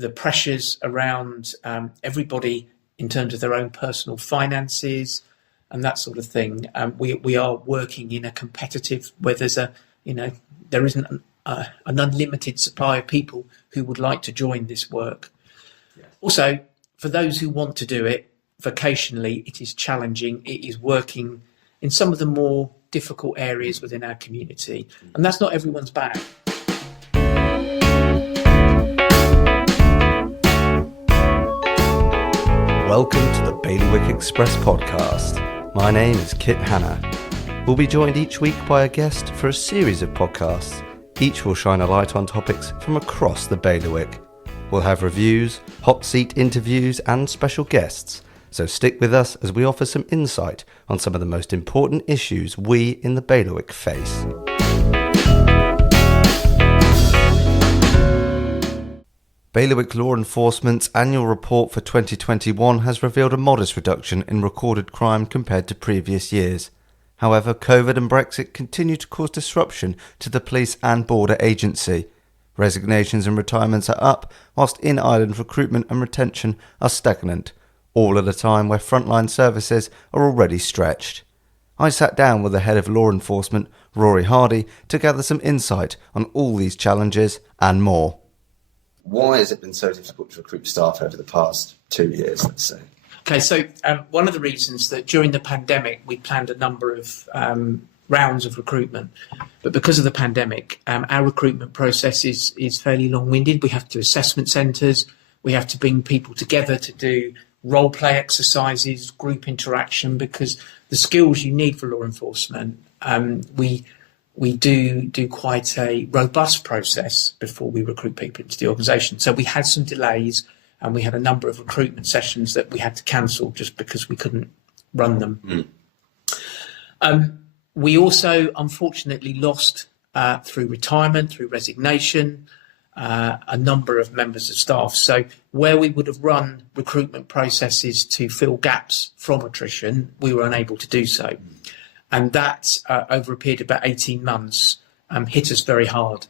the pressures around everybody in terms of their own personal finances and that sort of thing. We are working in a competitive where there isn't an unlimited supply of people who would like to join this work. Yeah. Also, for those who want to do it vocationally, it is challenging. It is working in some of the more difficult areas within our community, and that's not everyone's bag. Welcome to the Bailiwick Express podcast. My name is Kit Hanna. We'll be joined each week by a guest for a series of podcasts. Each will shine a light on topics from across the bailiwick. We'll have reviews, hot seat interviews and special guests. So stick with us as we offer some insight on some of the most important issues we in the bailiwick face. Bailiwick Law Enforcement's annual report for 2021 has revealed a modest reduction in recorded crime compared to previous years. However, COVID and Brexit continue to cause disruption to the police and border agency. Resignations and retirements are up, whilst in-island recruitment and retention are stagnant, all at a time where frontline services are already stretched. I sat down with the head of law enforcement, Ruari Hardy, to gather some insight on all these challenges and more. Why has it been so difficult to recruit staff over the past 2 years, let's say? Okay, so one of the reasons that during the pandemic we planned a number of rounds of recruitment, but because of the pandemic, our recruitment process is fairly long-winded. We have to do assessment centres, we have to bring people together to do role-play exercises, group interaction, because the skills you need for law enforcement, we do quite a robust process before we recruit people into the organisation. So we had some delays and we had a number of recruitment sessions that we had to cancel just because we couldn't run them. We also unfortunately lost through retirement, through resignation, a number of members of staff. So where we would have run recruitment processes to fill gaps from attrition, we were unable to do so. And that, over a period of about 18 months, hit us very hard.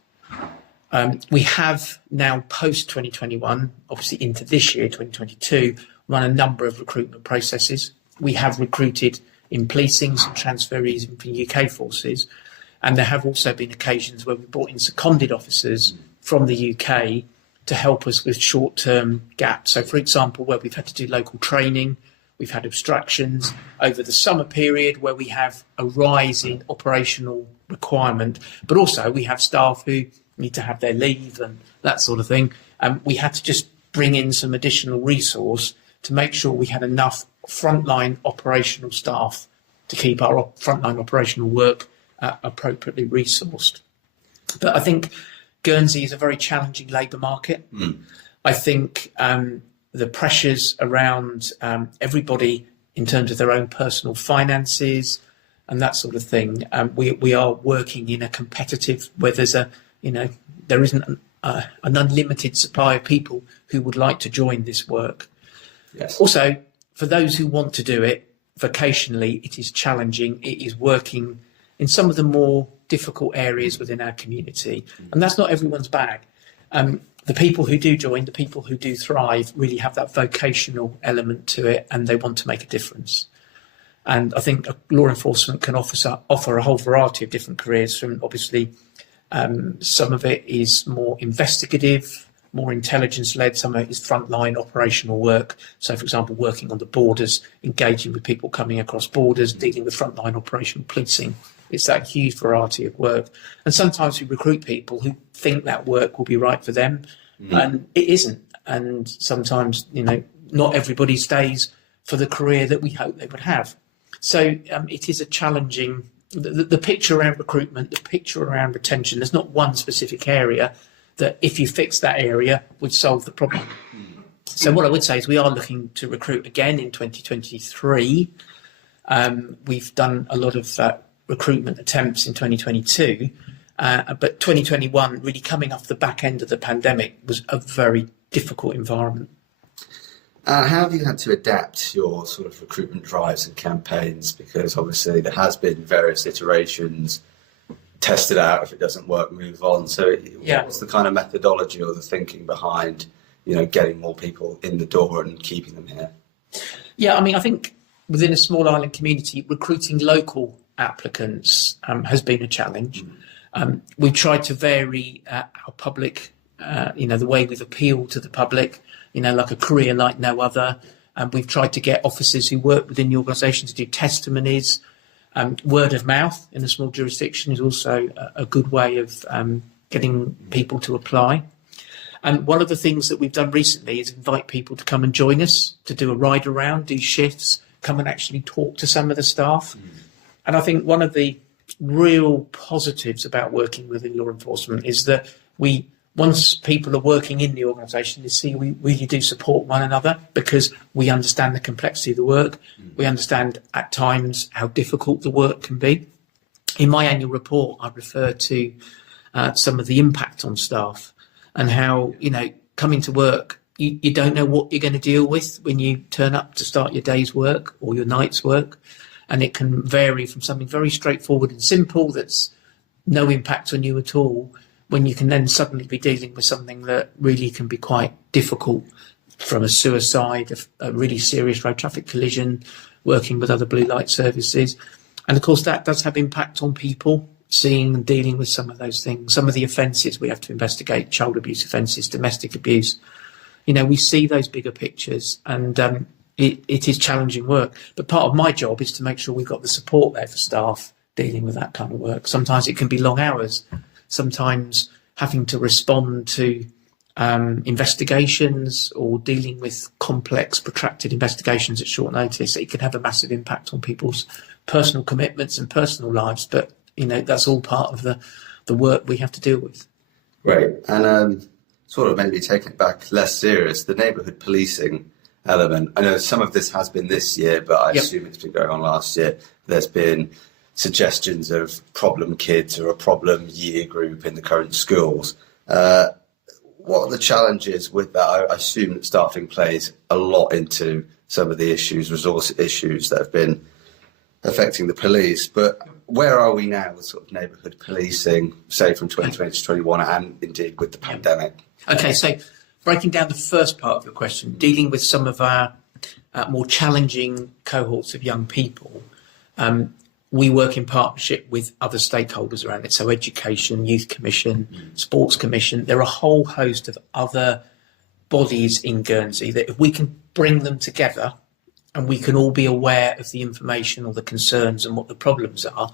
We have now, post-2021, obviously into this year, 2022, run a number of recruitment processes. We have recruited in policing some transferees from UK forces, and there have also been occasions where we brought in seconded officers from the UK to help us with short-term gaps. So, for example, where we've had to do local training, we've had abstractions over the summer period where we have a rise in operational requirement, but also we have staff who need to have their leave and that sort of thing. We had to just bring in some additional resource to make sure we had enough frontline operational staff to keep our frontline operational work appropriately resourced. But I think Guernsey is a very challenging labour market. I think the pressures around everybody in terms of their own personal finances and that sort of thing. We are working in a competitive where there isn't an unlimited supply of people who would like to join this work. Yes. Also, for those who want to do it vocationally, it is challenging. It is working in some of the more difficult areas within our community, and that's not everyone's bag. The people who do join, the people who do thrive, really have that vocational element to it, and they want to make a difference. And I think law enforcement can offer a whole variety of different careers. From obviously, some of it is more investigative, more intelligence-led. Some of it is frontline operational work. So, for example, working on the borders, engaging with people coming across borders, dealing with frontline operational policing. It's that huge variety of work. And sometimes we recruit people who think that work will be right for them, and it isn't. And sometimes, not everybody stays for the career that we hope they would have. So it is a challenging, the picture around recruitment, the picture around retention, there's not one specific area that if you fix that area would solve the problem. So what I would say is we are looking to recruit again in 2023. We've done a lot of recruitment attempts in 2022, but 2021, really coming off the back end of the pandemic, was a very difficult environment. How have you had to adapt your sort of recruitment drives and campaigns? Because obviously there has been various iterations, test it out, if it doesn't work, move on. So what's the kind of methodology or the thinking behind getting more people in the door and keeping them here? Yeah, I mean, I think within a small island community, recruiting local applicants has been a challenge. We've tried to vary our public, the way we've appealed to the public, like a career like no other. We've tried to get officers who work within the organisation to do testimonies. Word of mouth in a small jurisdiction is also a good way of getting people to apply. And one of the things that we've done recently is invite people to come and join us, to do a ride around, do shifts, come and actually talk to some of the staff. And I think one of the real positives about working within law enforcement is that once people are working in the organisation, we really do support one another, because we understand the complexity of the work. We understand at times how difficult the work can be. In my annual report, I refer to some of the impact on staff and how, coming to work, you don't know what you're going to deal with when you turn up to start your day's work or your night's work. And it can vary from something very straightforward and simple that's no impact on you at all, when you can then suddenly be dealing with something that really can be quite difficult, from a suicide, a really serious road traffic collision, working with other blue light services. And of course, that does have impact on people, seeing and dealing with some of those things. Some of the offences we have to investigate, child abuse offences, domestic abuse, we see those bigger pictures, and it is challenging work. But part of my job is to make sure we've got the support there for staff dealing with that kind of work. Sometimes it can be long hours, sometimes having to respond to investigations or dealing with complex, protracted investigations at short notice. It can have a massive impact on people's personal commitments and personal lives, but that's all part of the work we have to deal with. Great. And sort of maybe taking it back less serious, the neighbourhood policing element. I know some of this has been this year, but I assume it's been going on last year. There's been suggestions of problem kids or a problem year group in the current schools. What are the challenges with that? I assume that staffing plays a lot into some of the issues, resource issues that have been affecting the police. But where are we now with sort of neighbourhood policing, say from 2020 to 21, and indeed with the pandemic? Okay, so breaking down the first part of the question, dealing with some of our more challenging cohorts of young people, we work in partnership with other stakeholders around it. So education, youth commission, sports commission. There are a whole host of other bodies in Guernsey that if we can bring them together and we can all be aware of the information or the concerns and what the problems are,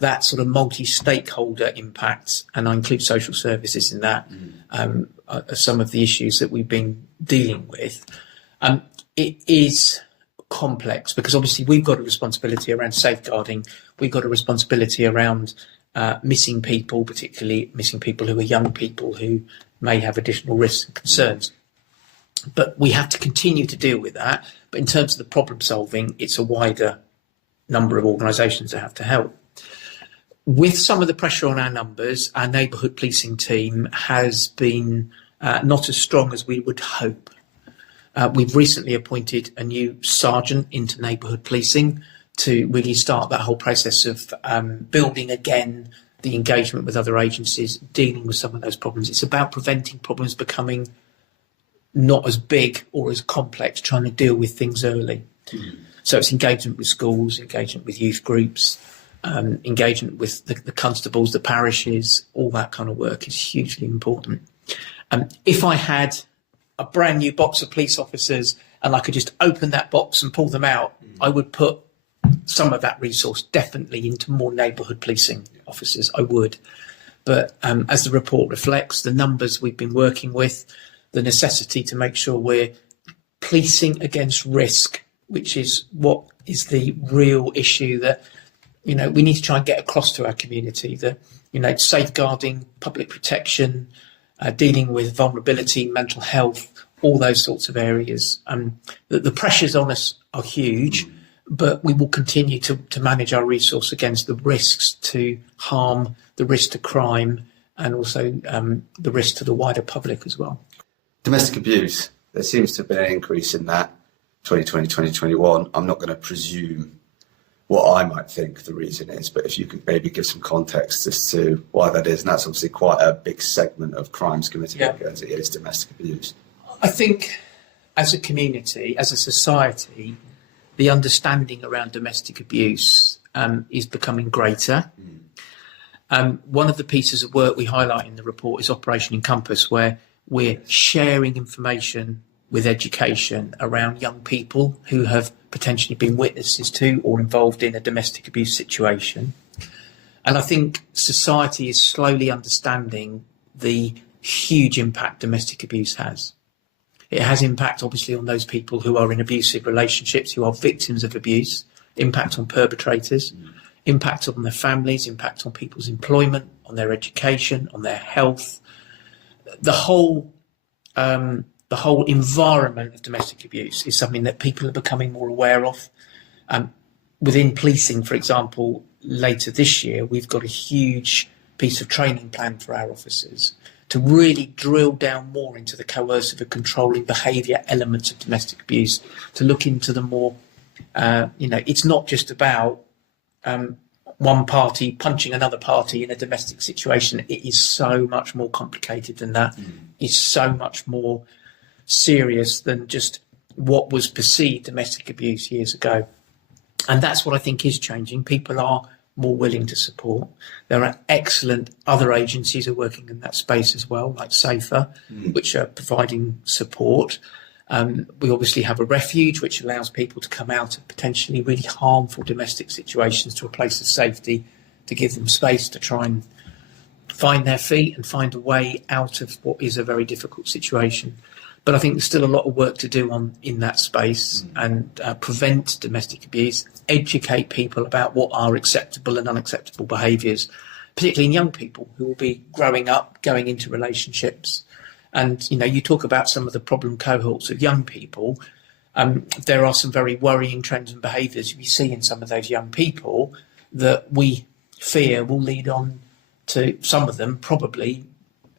that sort of multi-stakeholder impact, and I include social services in that, are some of the issues that we've been dealing with. It is complex because obviously we've got a responsibility around safeguarding. We've got a responsibility around missing people, particularly missing people who are young people who may have additional risks and concerns. But we have to continue to deal with that. But in terms of the problem solving, it's a wider number of organisations that have to help. With some of the pressure on our numbers, our neighbourhood policing team has been not as strong as we would hope. We've recently appointed a new sergeant into neighbourhood policing to really start that whole process of building again the engagement with other agencies, dealing with some of those problems. It's about preventing problems becoming not as big or as complex, trying to deal with things early. So it's engagement with schools, engagement with youth groups, engagement with the constables, the parishes, all that kind of work is hugely important. If I had a brand new box of police officers and I could just open that box and pull them out, I would put some of that resource definitely into more neighbourhood policing officers, I would. But as the report reflects, the numbers we've been working with, the necessity to make sure we're policing against risk, which is what is the real issue that, we need to try and get across to our community, that, safeguarding, public protection, dealing with vulnerability, mental health, all those sorts of areas. The pressures on us are huge, but we will continue to manage our resource against the risks to harm, the risk to crime, and also the risk to the wider public as well. Domestic abuse, there seems to have been an increase in that 2020, 2021. I'm not going to presume what I might think the reason is, but if you could maybe give some context as to why that is, and that's obviously quite a big segment of crimes committed in Guernsey is domestic abuse. I think as a community, as a society, the understanding around domestic abuse is becoming greater. One of the pieces of work we highlight in the report is Operation Encompass, where we're sharing information with education around young people who have potentially been witnesses to or involved in a domestic abuse situation. And I think society is slowly understanding the huge impact domestic abuse has. It has impact, obviously, on those people who are in abusive relationships, who are victims of abuse, impact on perpetrators, impact on their families, impact on people's employment, on their education, on their health. The whole environment of domestic abuse is something that people are becoming more aware of. Within policing, for example, later this year, we've got a huge piece of training plan for our officers to really drill down more into the coercive and controlling behaviour elements of domestic abuse, to look into the more, it's not just about one party punching another party in a domestic situation. It is so much more complicated than that. It's so much more serious than just what was perceived domestic abuse years ago. And that's what I think is changing. People are more willing to support. There are excellent other agencies who are working in that space as well, like SAFER, which are providing support. We obviously have a refuge, which allows people to come out of potentially really harmful domestic situations to a place of safety, to give them space to try and find their feet and find a way out of what is a very difficult situation. But I think there's still a lot of work to do in that space and prevent domestic abuse, educate people about what are acceptable and unacceptable behaviours, particularly in young people who will be growing up, going into relationships. And, you talk about some of the problem cohorts of young people. There are some very worrying trends and behaviours we see in some of those young people that we fear will lead on to some of them probably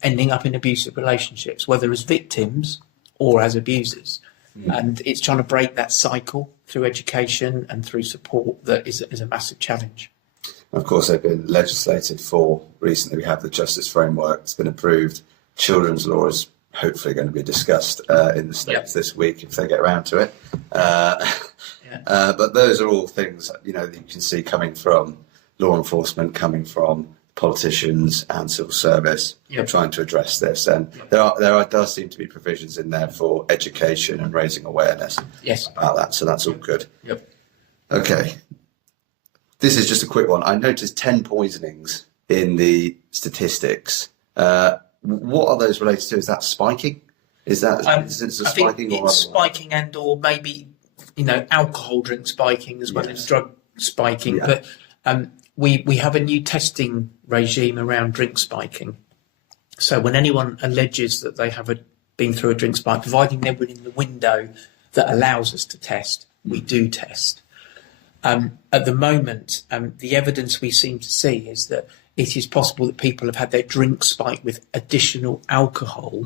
ending up in abusive relationships, whether as victims or as abusers. And it's trying to break that cycle through education and through support that is a massive challenge. Of course, they've been legislated for. Recently, we have the Justice Framework that's been approved. Children's law is hopefully going to be discussed in the States this week if they get around to it. But those are all things that you can see coming from law enforcement, coming from politicians and civil service trying to address this. And there does seem to be provisions in there for education and raising awareness about that. So that's all good. Okay. This is just a quick one. I noticed 10 poisonings in the statistics. What are those related to? Is that spiking? Is it spiking? It's spiking and or maybe, alcohol drink spiking as well as drug spiking. But we have a new testing regime around drink spiking. So when anyone alleges that they have been through a drink spike, providing they're within the window that allows us to test, we do test. At the moment, the evidence we seem to see is that it is possible that people have had their drink spiked with additional alcohol,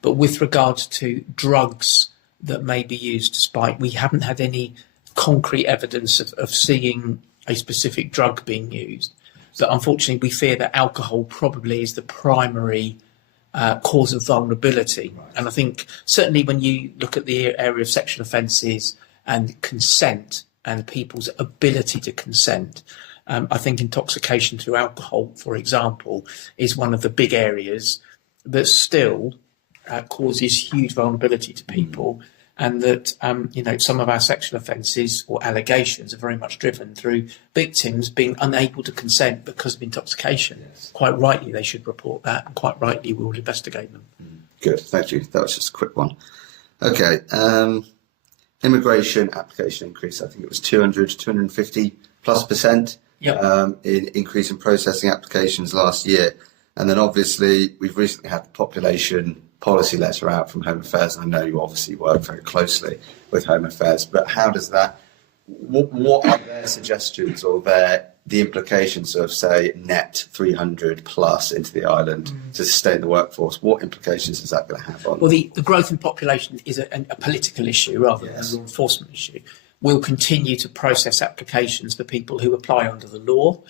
but with regards to drugs that may be used to spike, we haven't had any concrete evidence of seeing a specific drug being used. So unfortunately, we fear that alcohol probably is the primary cause of vulnerability. And I think certainly when you look at the area of sexual offences and consent and people's ability to consent, I think intoxication through alcohol, for example, is one of the big areas that still causes huge vulnerability to people. And that, some of our sexual offences or allegations are very much driven through victims being unable to consent because of intoxication. Quite rightly, they should report that, and quite rightly, we will investigate them. Good, thank you. That was just a quick one. Okay, immigration application increase, I think it was 250 plus percent in increase in processing applications last year. And then obviously, we've recently had the population policy letter out from Home Affairs. I know you obviously work very closely with Home Affairs, but how does that, what are their suggestions or the implications of, say, net 300 plus into the island to sustain the workforce? What implications is that going to have on? Well, the growth in population is a political issue rather than a law enforcement issue. We'll continue to process applications for people who apply under the law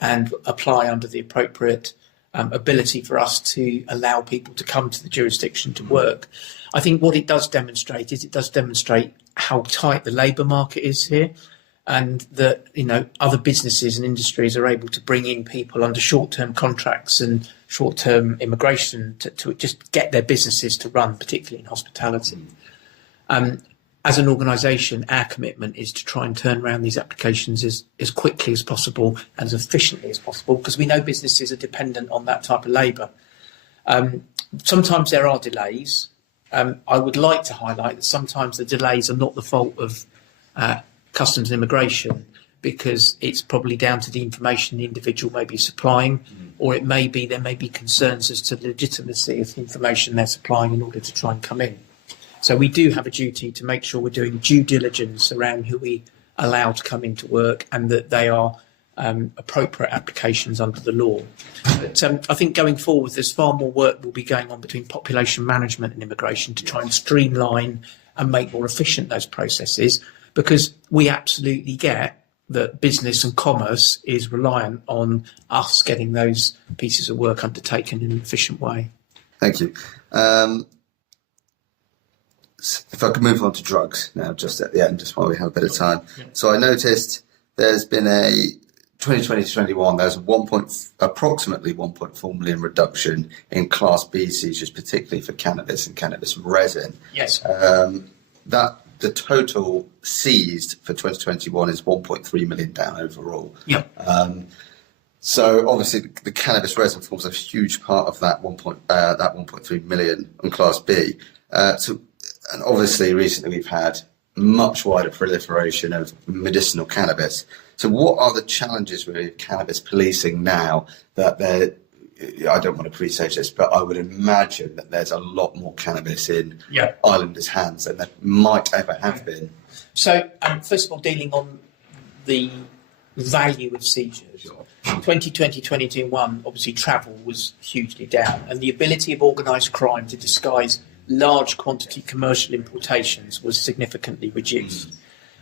and apply under the appropriate ability for us to allow people to come to the jurisdiction to work. I think what it does demonstrate is it does demonstrate how tight the labour market is here, and that, you know, other businesses and industries are able to bring in people under short-term contracts and short-term immigration to just get their businesses to run, particularly in hospitality. As an organisation, our commitment is to try and turn around these applications as quickly as possible and as efficiently as possible, because we know businesses are dependent on that type of labour. Sometimes there are delays. I would like to highlight that sometimes the delays are not the fault of Customs and Immigration, because it's probably down to the information the individual may be supplying, or there may be concerns as to the legitimacy of the information they're supplying in order to try and come in. So we do have a duty to make sure we're doing due diligence around who we allow to come into work, and that they are appropriate applications under the law. But I think going forward, there's far more work will be going on between population management and immigration to try and streamline and make more efficient those processes, because we absolutely get that business and commerce is reliant on us getting those pieces of work undertaken in an efficient way. Thank you. If I could move on to drugs now, just at the end, just while we have a bit of time. Yeah. So I noticed there's been a 2020-21, there's approximately 1.4 million reduction in Class B seizures, particularly for cannabis and cannabis resin. Yes. The total seized for 2021 is 1.3 million down overall. Yep. So obviously the cannabis resin forms a huge part of that 1.3 million on Class B. And obviously recently we've had much wider proliferation of medicinal cannabis. So what are the challenges with cannabis policing now that I don't want to presage this, but I would imagine that there's a lot more cannabis in islanders' hands than there might ever have been. So first of all, dealing on the value of seizures. Sure. 2020-2021, obviously travel was hugely down, and the ability of organised crime to disguise large quantity commercial importations was significantly reduced.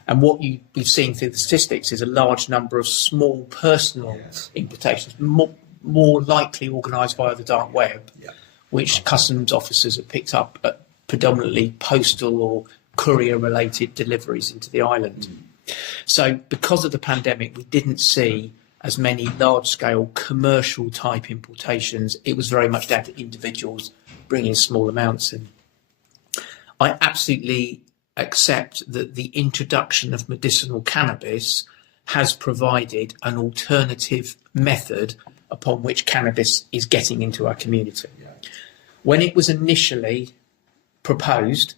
And what we've seen through the statistics is a large number of small personal importations, more likely organised via the dark web, which customs officers have picked up at predominantly postal or courier-related deliveries into the island. So because of the pandemic, we didn't see as many large-scale commercial-type importations. It was very much down to individuals bringing small amounts in. I absolutely accept that the introduction of medicinal cannabis has provided an alternative method upon which cannabis is getting into our community. When it was initially proposed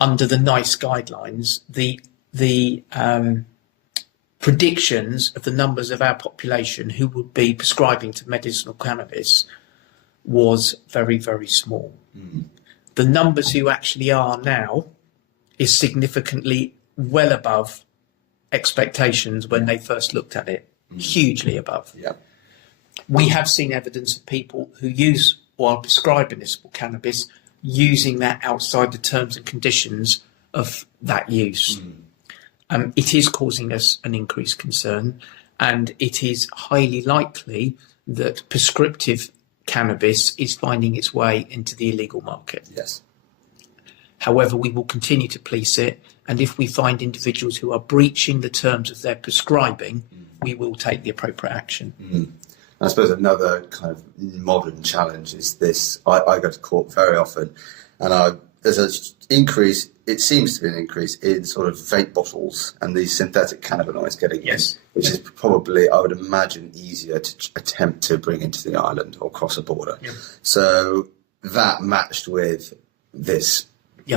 under the NICE guidelines, the predictions of the numbers of our population who would be prescribing to medicinal cannabis was very, very small. The numbers who actually are now is significantly well above expectations when they first looked at it, hugely above. We have seen evidence of people who use or are prescribed medicinal cannabis using that outside the terms and conditions of that use. It is causing us an increased concern, and it is highly likely that prescriptive cannabis is finding its way into the illegal market. Yes. However, we will continue to police it, and if we find individuals who are breaching the terms of their prescribing, we will take the appropriate action. I suppose another kind of modern challenge is this. I go to court very often, and there's an increase, it seems to be an increase in sort of vape bottles and these synthetic cannabinoids getting in, which is probably, I would imagine, easier to attempt to bring into the island or cross a border. So that matched with this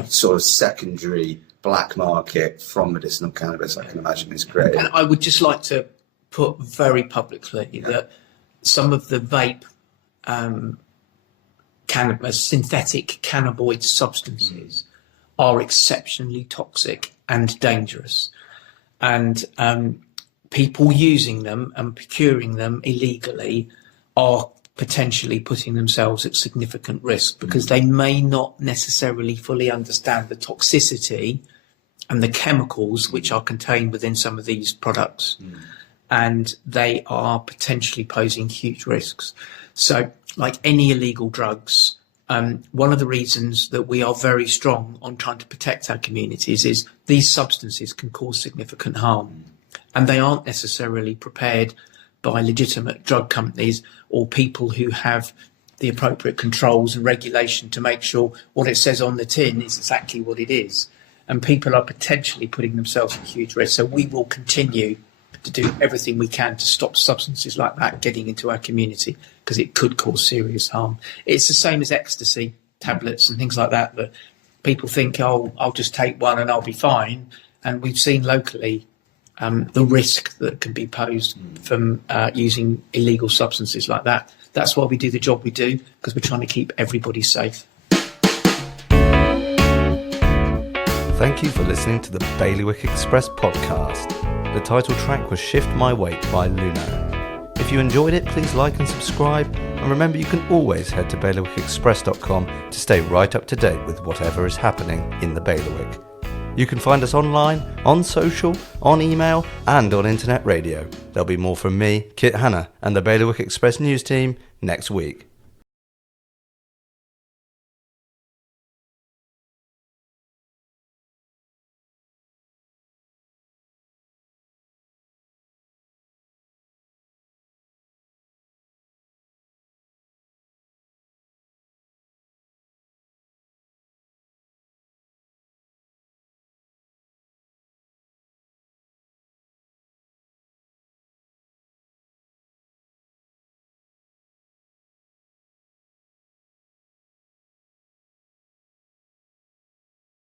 sort of secondary black market from medicinal cannabis, I can imagine is great. And I would just like to put very publicly that some of the vape cannabis, synthetic cannabinoid substances are exceptionally toxic and dangerous. And people using them and procuring them illegally are potentially putting themselves at significant risk because they may not necessarily fully understand the toxicity and the chemicals which are contained within some of these products. and they are potentially posing huge risks. So, like any illegal drugs, one of the reasons that we are very strong on trying to protect our communities is these substances can cause significant harm, and they aren't necessarily prepared by legitimate drug companies or people who have the appropriate controls and regulation to make sure what it says on the tin is exactly what it is. And people are potentially putting themselves at huge risk. So we will continue to do everything we can to stop substances like that getting into our community, because it could cause serious harm. It's the same as ecstasy tablets and things like that, that people think, oh, I'll just take one and I'll be fine. And we've seen locally the risk that can be posed from using illegal substances like that. That's why we do the job we do, because we're trying to keep everybody safe. Thank you for listening to the Bailiwick Express podcast. The title track was Shift My Weight by Luna. If you enjoyed it, please like and subscribe, and remember you can always head to bailiwickexpress.com to stay right up to date with whatever is happening in the Bailiwick. You can find us online, on social, on email, and on internet radio. There'll be more from me, Kit Hanna, and the Bailiwick Express news team next week.